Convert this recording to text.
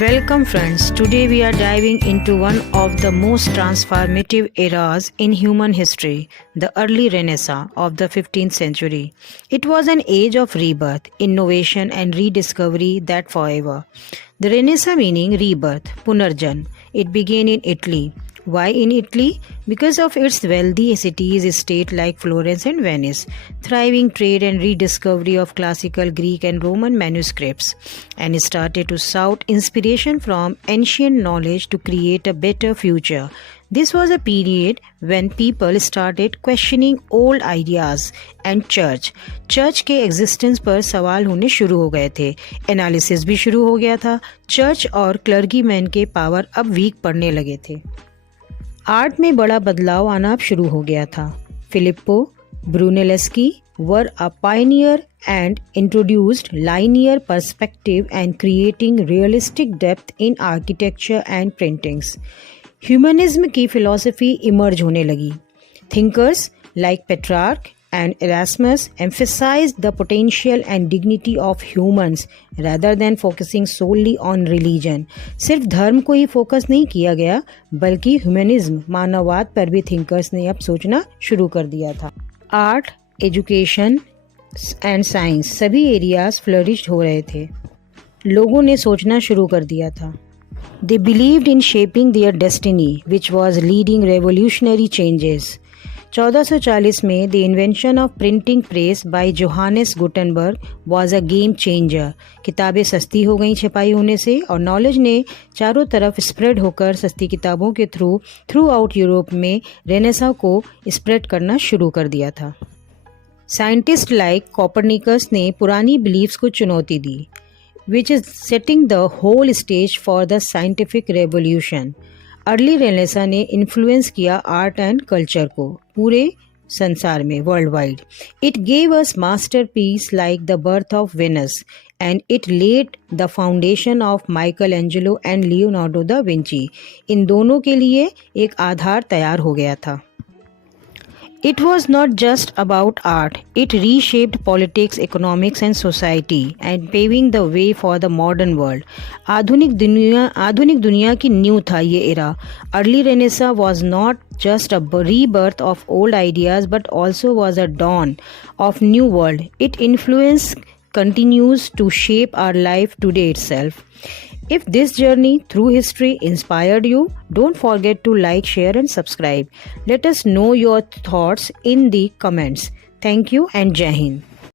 Welcome friends, today we are diving into one of the most transformative eras in human history, the early Renaissance of the 15th century. It was an age of rebirth, innovation and rediscovery that forever. The Renaissance meaning rebirth, Punarjan. It began in Italy. Why in Italy? Because of its wealthy cities-state like Florence and Venice, thriving trade and rediscovery of classical Greek and Roman manuscripts, and started to sought inspiration from ancient knowledge to create a better future. This was a period when people started questioning old ideas and church के existence पर सवाल होने शुरू हो गए थे, analysis भी शुरू हो गया था, चर्च और क्लर्गीमैन के पावर अब वीक पड़ने लगे थे। आर्ट में बड़ा बदलाव आना अब शुरू हो गया था। Filippo Brunelleschi were a pioneer and introduced linear perspective and creating realistic depth in architecture and printings. Humanism की फिलॉसफी इमर्ज होने लगी। Thinkers like Petrarch and Erasmus emphasized the potential and dignity of humans rather than focusing solely on religion. सिर्फ धर्म को ही focus नहीं किया गया बल्कि ह्यूमनिज्म मानववाद पर भी थिंकर्स ने अब सोचना शुरू कर दिया था। आर्ट, एजुकेशन एंड साइंस सभी एरियाज फ्लरिश्ड हो रहे थे। लोगों ने सोचना शुरू कर दिया था। They believed in shaping their destiny, which was leading revolutionary changes. 1440 में the invention of printing press by Johannes Gutenberg was a game changer. किताबें सस्ती हो गई छपाई होने से और नॉलेज ने चारों तरफ स्प्रेड होकर सस्ती किताबों के थ्रू आउट यूरोप में रेनेसां को स्प्रेड करना शुरू कर दिया था। साइंटिस्ट लाइक कोपरनिकस ने पुरानी बिलीफ्स को चुनौती दी, which is setting the whole stage for the scientific revolution. Early Renaissance ने इन्फ्लुएंस किया आर्ट एंड कल्चर को पूरे संसार में, world wide. It gave us masterpiece like the birth of Venus and it led the foundation of Michelangelo and Leonardo da Vinci. इन दोनों के लिए एक आधार तैयार हो गया था। It was not just about art, it reshaped politics, economics and society and paving the way for the modern world. आधुनिक दुनिया की नींव था ये era. Early Renaissance was not just a rebirth of old ideas but also was a dawn of new world. Its influence continues to shape our life today itself. If this journey through history inspired you, don't forget to like, share and subscribe. Let us know your thoughts in the comments. Thank you and Jai Hind.